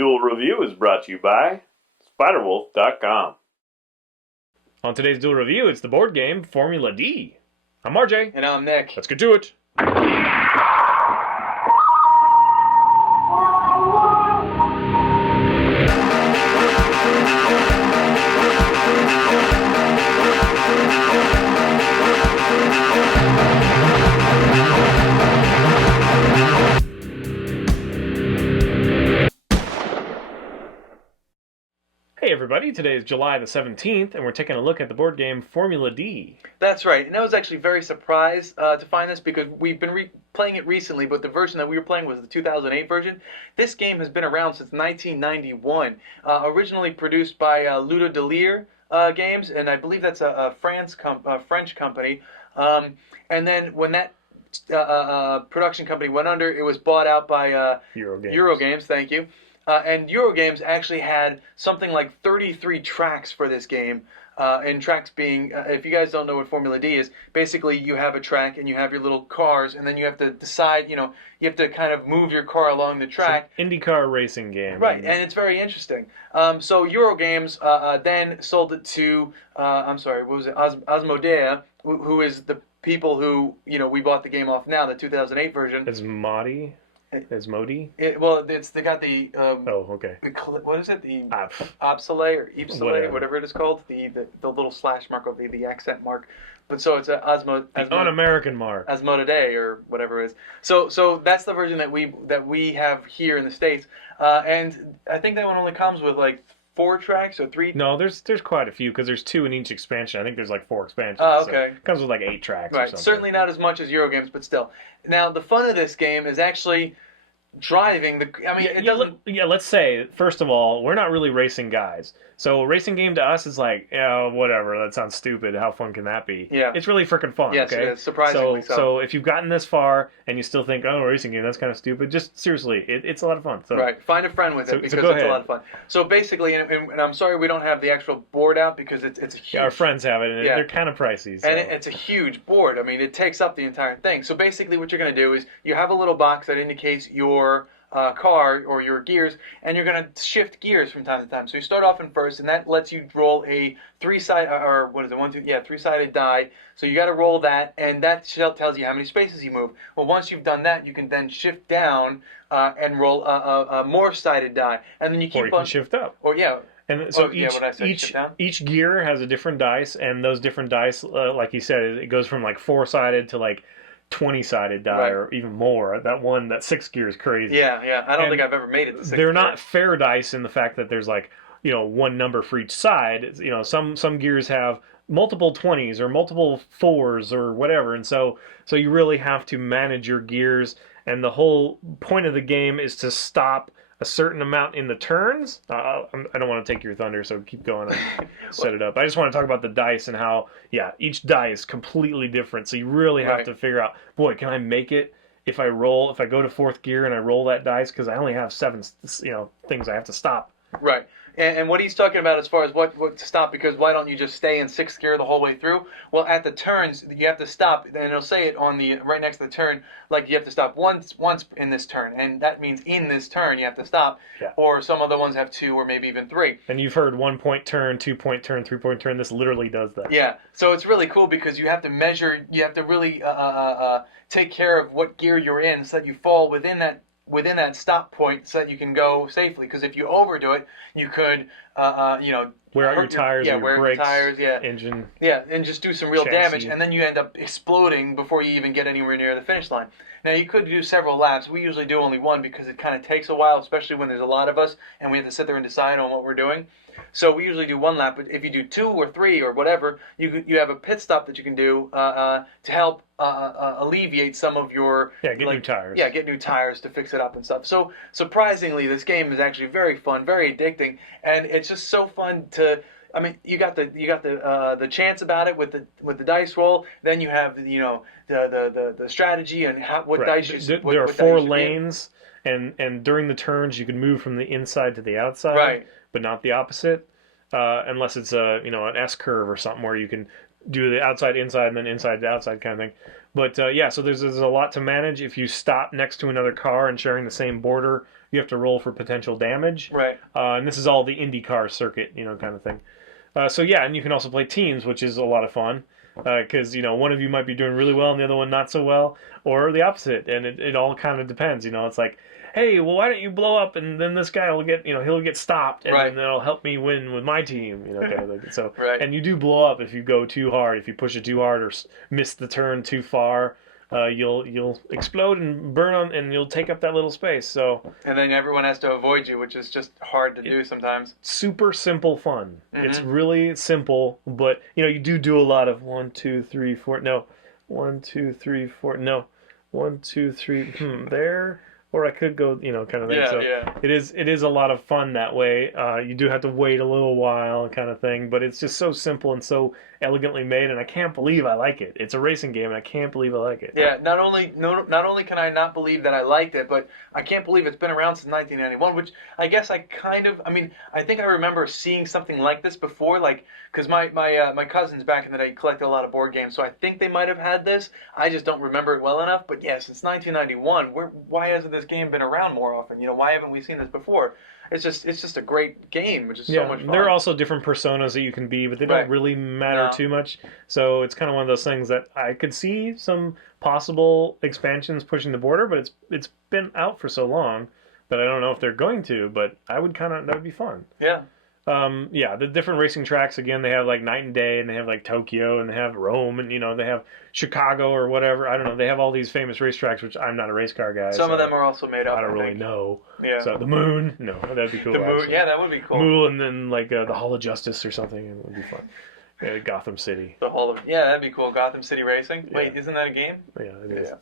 Duel Review is brought to you by SpiderWolf.com. On today's Duel Review, it's the board game Formula D. I'm RJ. And I'm Nick. Let's get to it. Hey everybody, today is July the 17th, and we're taking a look at the board game Formula D. That's right, and I was actually very surprised to find this because we've been playing it recently, but the version that we were playing was the 2008 version. This game has been around since 1991, originally produced by Ludo Delire Games, and I believe that's a French company. And then when that production company went under, it was bought out by Eurogames, thank you. And Eurogames actually had something like 33 tracks for this game. And tracks being, if you guys don't know what Formula D is, basically you have a track and you have your little cars, and then you have to decide, you have to kind of move your car along the track. It's an IndyCar racing game. Right, and it's very interesting. So Eurogames then sold it to, Osmodea, who is the people who, we bought the game off now, the 2008 version. It's Modi? It's Modi? They got the okay. What is it? The Opsale or Ipsale, whatever it is called. The little slash mark of the accent mark. But so it's a un-American mark. Asmodee or whatever it is. So that's the version that we have here in the States. And I think that one only comes with like 4 tracks or 3. No, there's quite a few because there's 2 in each expansion. I think there's like 4 expansions. Oh, okay. So it comes with like 8 tracks. Right. Or something. Certainly not as much as Eurogames, but still. Now the fun of this game is actually driving the. I mean, it doesn't. Yeah, let's say first of all, we're not really racing guys. So a racing game to us is like, whatever. That sounds stupid. How fun can that be? Yeah, it's really freaking fun. Yes, okay? it is, surprisingly so. So if you've gotten this far and you still think, a racing game, that's kind of stupid. Just seriously, it's a lot of fun. So, right, find a friend with it because it's a lot of fun. So basically, and I'm sorry we don't have the actual board out because it's a huge. Yeah, our friends have it, and they're kind of pricey. So. And it's a huge board. I mean, it takes up the entire thing. So basically, what you're going to do is you have a little box that indicates your car or your gears, and you're going to shift gears from time to time. So you start off in first, and that lets you roll a three-sided die. So you got to roll that, and that tells you how many spaces you move. Well, once you've done that, you can then shift down and roll a more-sided die, and then you keep or you can shift up. Or And so each gear has a different dice, and those different dice, like you said, it goes from like 4-sided to like 20-sided die, right, or even more. That 6 gear is crazy. Yeah. I don't think I've ever made it to 6 They're not fair dice in the fact that there's like, one number for each side. Some gears have multiple 20s or multiple 4s or whatever, and so you really have to manage your gears, and the whole point of the game is to stop a certain amount in the turns. I don't want to take your thunder, so keep going and set it up. I just want to talk about the dice and how, each die is completely different. So you really have to figure out, boy, can I make it if I go to 4th gear and I roll that dice? Because I only have 7, things I have to stop. Right. And what he's talking about as far as what to stop, because why don't you just stay in 6th gear the whole way through? Well, at the turns, you have to stop, and it'll say it on the right next to the turn, like you have to stop once in this turn, and that means in this turn you have to stop, or some other ones have 2 or maybe even 3. And you've heard 1-point turn, 2-point turn, 3-point turn. This literally does that. Yeah, so it's really cool because you have to measure, you have to really take care of what gear you're in so that you fall within that stop point so that you can go safely. Because if you overdo it, you could, wear out your tires, your brakes, engine. Yeah, and just do some real chassis damage, and then you end up exploding before you even get anywhere near the finish line. Now, you could do several laps. We usually do only one because it kind of takes a while, especially when there's a lot of us, and we have to sit there and decide on what we're doing. So we usually do 1 lap, but if you do 2 or 3 or whatever, you have a pit stop that you can do to help alleviate some of your... Yeah, get new tires. Yeah, get new tires to fix it up and stuff. So surprisingly, this game is actually very fun, very addicting, and it's just so fun to... I mean, you got the chance about it with the dice roll. Then you have the strategy and what dice you. There are 4 lanes, and during the turns you can move from the inside to the outside, right, but not the opposite, unless it's an S curve or something where you can do the outside inside and then inside to outside kind of thing. But yeah, so there's a lot to manage. If you stop next to another car and sharing the same border, you have to roll for potential damage. Right. And this is all the IndyCar circuit, kind of thing. So yeah, and you can also play teams, which is a lot of fun. Because one of you might be doing really well and the other one not so well, or the opposite, and it all kind of depends. It's like, hey, well, why don't you blow up, and then this guy will get, he'll get stopped, and then that'll help me win with my team, kind of thing. So, and you do blow up if you go too hard, if you push it too hard or miss the turn too far. You'll explode and burn on, and you'll take up that little space. So, and then everyone has to avoid you, which is just hard to do sometimes. Super simple fun. Mm-hmm. It's really simple, but you do a lot of 1, 2, 3, 4. No, 1, 2, 3, 4. No, 1, 2, 3. There. Or I could go, kind of thing. Yeah, so yeah. It is a lot of fun that way. You do have to wait a little while, kind of thing, but it's just so simple and so elegantly made, and I can't believe I like it. It's a racing game, and I can't believe I like it. Yeah, not only can I not believe that I liked it, but I can't believe it's been around since 1991, which I guess I think I remember seeing something like this before, like, because my cousins back in the day collected a lot of board games, so I think they might have had this. I just don't remember it well enough, but yeah, since 1991, why hasn't this game been around more often? Why haven't we seen this before? It's just a great game, which is so much fun. There are also different personas that you can be, but they don't really matter too much. So it's kind of one of those things that I could see some possible expansions pushing the border, but it's been out for so long that I don't know if they're going to. But that would be fun. Yeah. The different racing tracks, again, they have like Night and Day, and they have like Tokyo, and they have Rome, and they have Chicago or whatever. I don't know. They have all these famous racetracks, which I'm not a race car guy. Some of them are also made up. I don't really know. Yeah. So the Moon, no, that'd be cool. The Moon, actually. yeah, that would be cool. Moon, and then like the Hall of Justice or something, it would be fun. Yeah, Gotham City. That'd be cool. Gotham City Racing. Yeah. Wait, isn't that a game? Yeah, it is. Yeah.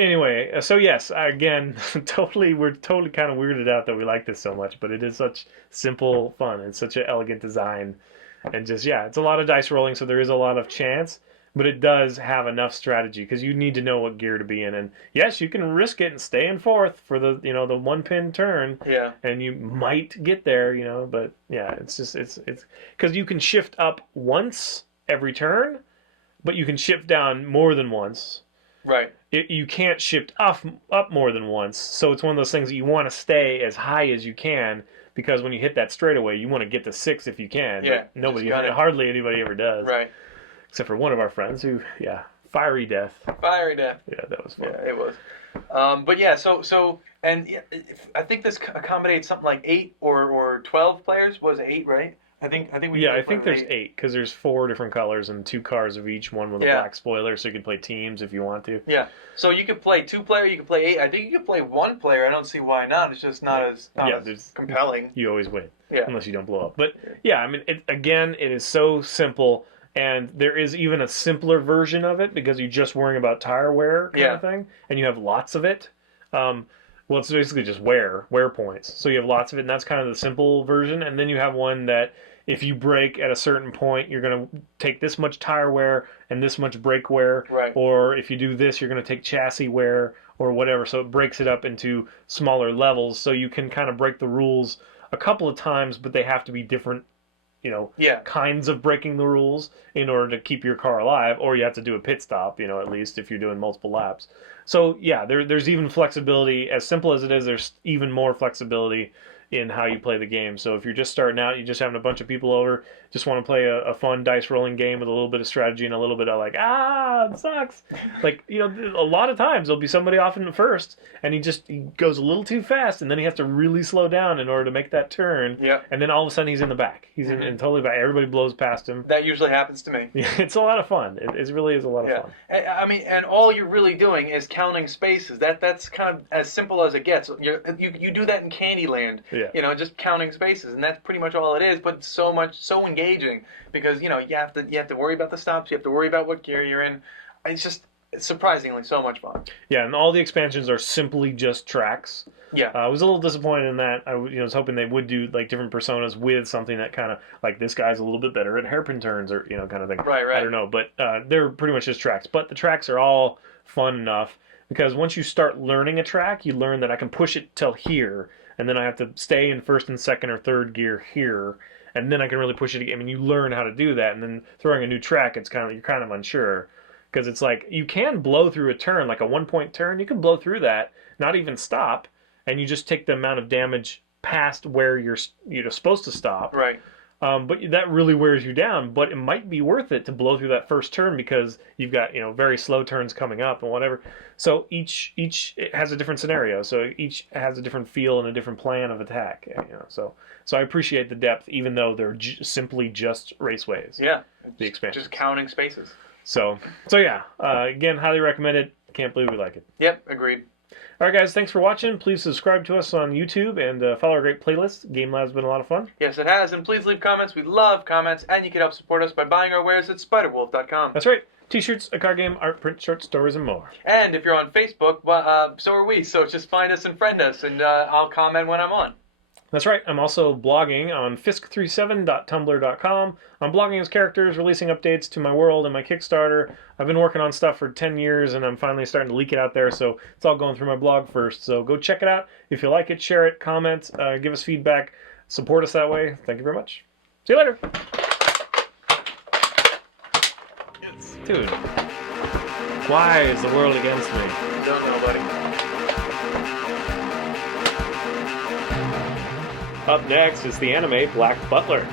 Anyway, so yes, again, we're totally kind of weirded out that we like this so much, but it is such simple fun and such an elegant design, and just it's a lot of dice rolling, so there is a lot of chance, but it does have enough strategy because you need to know what gear to be in, and yes, you can risk it and stay in fourth for the the one pin turn, and you might get there, but it's because you can shift up once every turn, but you can shift down more than once. Right. You can't shift up more than once, so it's one of those things that you want to stay as high as you can, because when you hit that straightaway, you want to get to 6 if you can. Yeah. But hardly anybody ever does. Right. Except for one of our friends who, fiery death. Fiery death. Yeah, that was fun. Yeah, it was. But yeah, so I think this accommodates something like 8 or 12 players. Was it 8, right? I think we. Yeah, I think there's 8 because there's 4 different colors and 2 cars of each, one with a black spoiler, so you can play teams if you want to. Yeah, so you could play 2-player, you could play 8. I think you could play 1 player. I don't see why not. It's just not as compelling. You always win, yeah, unless you don't blow up. But yeah, I mean, it is so simple, and there is even a simpler version of it because you're just worrying about tire wear kind of thing, and you have lots of it. Well, it's basically just wear points. So you have lots of it, and that's kind of the simple version. And then you have one that if you brake at a certain point, you're going to take this much tire wear and this much brake wear. Right. Or if you do this, you're going to take chassis wear or whatever. So it breaks it up into smaller levels. So you can kind of break the rules a couple of times, but they have to be different, kinds of breaking the rules in order to keep your car alive. Or you have to do a pit stop, at least if you're doing multiple laps. So yeah, there's even flexibility. As simple as it is, there's even more flexibility in how you play the game. So if you're just starting out, you're just having a bunch of people over, just want to play a fun dice rolling game with a little bit of strategy and a little bit of like, it sucks. Like, a lot of times there'll be somebody off in the first and he goes a little too fast, and then he has to really slow down in order to make that turn. Yeah. And then all of a sudden he's in the back. He's in totally back. Everybody blows past him. That usually happens to me. Yeah, it's a lot of fun. It really is a lot of fun. I mean, and all you're really doing is counting spaces. That's kind of as simple as it gets. You do that in Candyland. Yeah. Just counting spaces, and that's pretty much all it is. But so engaging because you have to worry about the stops. You have to worry about what gear you're in. It's surprisingly so much fun. Yeah, and all the expansions are simply just tracks. Yeah. I was a little disappointed in that. I was hoping they would do like different personas with something that kind of like this guy's a little bit better at hairpin turns or kind of thing. Right. I don't know, but they're pretty much just tracks. But the tracks are all fun enough because once you start learning a track, you learn that I can push it till here, and then I have to stay in first and second or third gear here, and then I can really push it again. I mean, you learn how to do that, and then throwing a new track, you're kind of unsure because it's like you can blow through a turn, like a 1-point turn. You can blow through that, not even stop, and you just take the amount of damage past where you're supposed to stop. Right. But that really wears you down. But it might be worth it to blow through that first turn because you've got very slow turns coming up and whatever. So each has a different scenario. So each has a different feel and a different plan of attack. So I appreciate the depth, even though they're simply just raceways. Yeah. The expansion. Just counting spaces. So yeah. Again, highly recommend it. Can't believe we like it. Yep. Agreed. All right, guys, thanks for watching. Please subscribe to us on YouTube and follow our great playlist. Game Lab's been a lot of fun. Yes, it has. And please leave comments. We love comments. And you can help support us by buying our wares at spiderwolf.com. That's right. T-shirts, a card game, art, print, short stories, and more. And if you're on Facebook, well, so are we. So just find us and friend us, and I'll comment when I'm on. That's right. I'm also blogging on fisk37.tumblr.com. I'm blogging as characters, releasing updates to my world and my Kickstarter. I've been working on stuff for 10 years, and I'm finally starting to leak it out there, so it's all going through my blog first. So go check it out. If you like it, share it, comment, give us feedback, support us that way. Thank you very much. See you later. Yes. Dude, why is the world against me? Don't know, buddy. Up next is the anime Black Butler.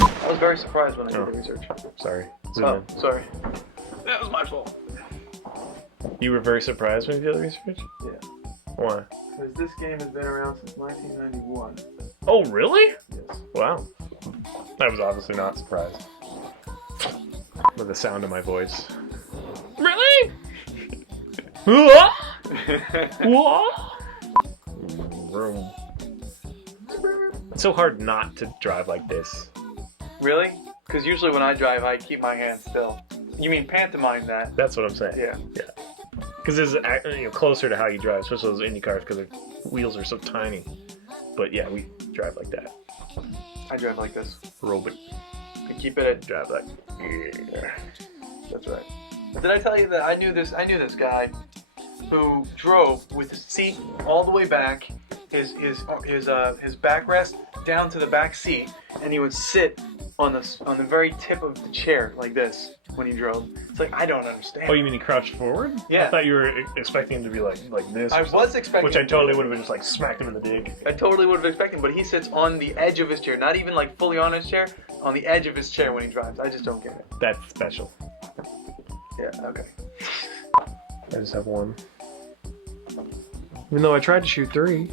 I was very surprised when I did the research. Sorry. Zoom Oh, in. sorry. That was my fault. You were very surprised when you did the research? Yeah. Why? Because this game has been around since 1991. Oh, really? Yes. Wow. I was obviously not surprised. With the sound of my voice. Really? What? What? It's so hard not to drive like this. Really? Because usually when I drive, I keep my hands still. You mean pantomime that? That's what I'm saying. Yeah. Because it's closer to how you drive, especially those Indy cars, because their wheels are so tiny. But yeah, we drive like that. I drive like this. Robot I keep it at. drive like. Yeah. That's right. Did I tell you that I knew this guy who drove with his seat all the way back, his backrest down to the back seat, and he would sit on the very tip of the chair like this when he drove. It's like, I don't understand. Oh, you mean he crouched forward? Yeah. I thought you were expecting him to be like this. I was expecting. Which I totally would have been just like smacked him in the dig. I totally would have expected, but he sits on the edge of his chair, not even like fully on his chair, on the edge of his chair when he drives. I just don't get it. That's special. Yeah. Okay. I just have one. Even though I tried to shoot 3.